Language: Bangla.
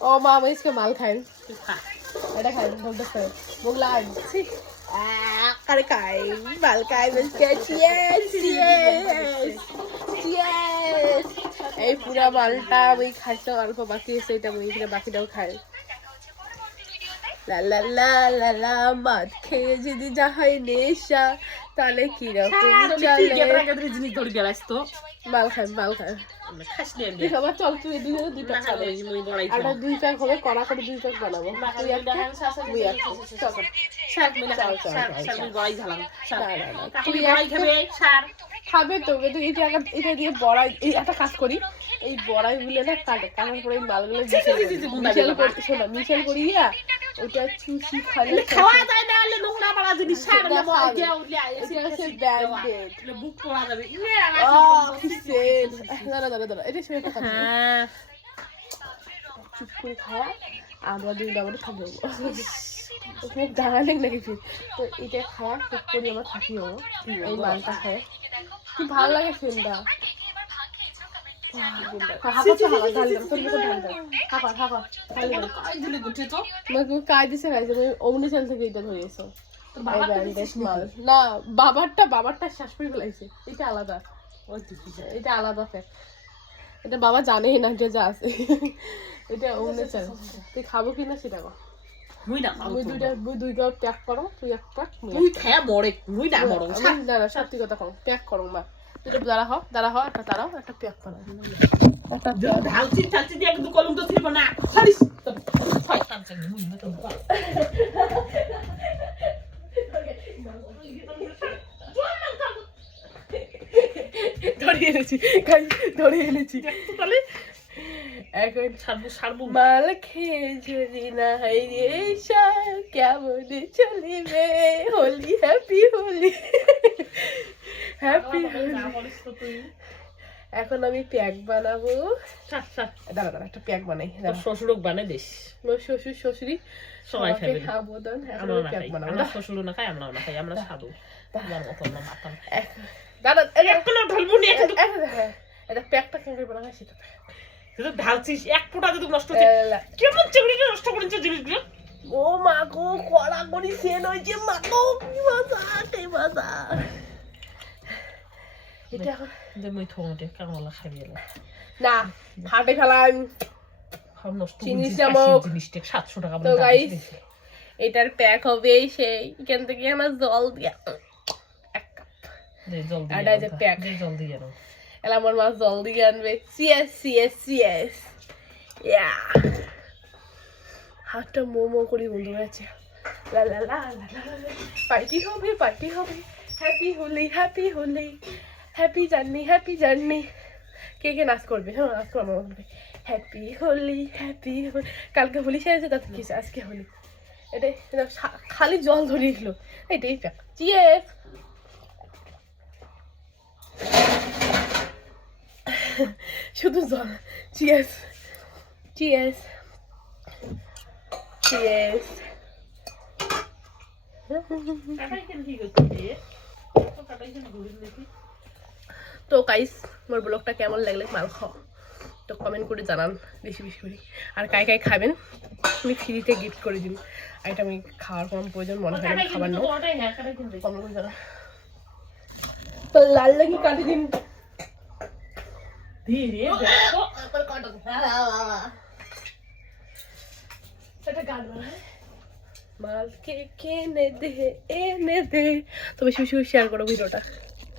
ओ मामा इसके माल खाए এটা খাই বলতে খাই বগলা ছি আরে খাই মাল খাই বলতে চিয়েস চিয়েস চিয়েস এই পুরো মালটা আমি খাইতে অল্প বাকি আছে এটা আমি এখানে বাকিটাও খাই লা লা লা লা লা মদ খেয়ে যদি যাহাই নেশা তাহলে কি রকম চলে জিনিস ধরে গেলাস তো মাল খাই খাস নি তুই খাবার চল তুই দুই প্যাক খাবো আটা 2 প্যাক হবে কড়া করে 2 প্যাক বানাবো তুই একটা তুই একটা চল শাক মিলা শাক বড়াই ঝালাম তুই বড়াই খাবে শাক খাবে তো কিন্তু এটা দিয়ে বড়াই এই একটা কাজ করি এই বড়াই গুলো না কাটার পরে এই মালগুলো মিশেল করি ওটা চুষি খাইলে খাওয়া যায় না হলে নোংরা বাড়া জিনিস শাক না মজা উঠলে এটা হচ্ছে ব্যান্ডেড বুক পোড়া যাবে দাঁড়া এটা শুনে কথা হ্যাঁ চুপ করে খাওয়া আমরা দুই দাবারে খাবো ওখানে দাঁড়ালেন নাকি তো এটা খাওয়া চুপ করে আমরা থাকিও এই মালটা খায় কি ভালো লাগে ফিল্মটা না বাবারটা শ্বাস করে ফেলাইছে এটা আলাদা এটা আলাদা ফ্যাক্ট এটা বাবা জানেই না যে যা আছে এটা অমনি চাল তুই খাবো কিনা সেটা কর দুইটা প্যাক করো তুই এক প্যাক সত্যি কথা কম প্যাক করো মা তুই দাঁড়া হ একটা তারাও একটা প্যাক করো একটা ঢালছি চালছি দিয়ে একদম কলম তো ছিল না ছাড়িস শয়তান চাই মুই না তো ধরে এনেছি তাহলে এখন সারবো মাল খেয়ে যদি না হয় কেমন চলিবে হোলি হ্যাপি হোলি হ্যাপি হোলি এখন আমি প্যাক বানাবো দাঁড়া একটা প্যাক বানাই শ্বশুরক বানাই দিস শ্বশুর শাশুড়ি সবাই খাবে খাবো প্যাক বানাবো আমরা শ্বশুর না খাই আমরাও না খাই আমরা খাবো আমার মতো না মাতাম দাঁড়া একটু ঢালবো নি এটা প্যাকটা কেমন বানাই সেটা তুই ঢালছিস এক ফোঁটা যদি নষ্ট হচ্ছে কেমন চিংড়িটা নষ্ট করেছে জিনিসগুলো ও মা গো কড়া করি সেন হয়েছে মা গো কি মজা কি মজা এটা যে মই থমতে কামলা খাবি না ফাটে ফেলাম সব নষ্ট জিনিসটা 700 টাকা তো গাইস এটার প্যাক হবে সেই এখান থেকে আমার জল দিয়া এক কাপ জল দিয়ে এটা যে প্যাক জল দিয়ে নাও এলা আমার মা জল দিয়ে আনবে সিএস ইয়া হাতটা মোমো করি বন্ধু আছে লা লা লা পার্টি হবে হ্যাপি হোলি হ্যাপি জার্নি কে নাচ করবে হ্যাঁ নাচ করবো হ্যাপি হোলি কালকে হোলি সেরেছে তাতে কি আজকে হোলি এটাই খালি জল ধরিয়ে দিল এটাই প্যাক চিয়েস শুধু জল চিয়েস তো গাইস মোর ব্লগটা কেমন লাগলে মাল খাও তো কমেন্ট করে জানান বেশি করে আর কাই খাবেন আমি ফ্রিতে গিফট করে দিন আর এটা আমি খাওয়ার কোনো প্রয়োজন মনে হয় না খাবার না কমেন্ট করে জানান তো লাল লাগি কাটি দিন ধীরে মাল কে এনে দে তো বেশি শেয়ার করো ভিডিওটা।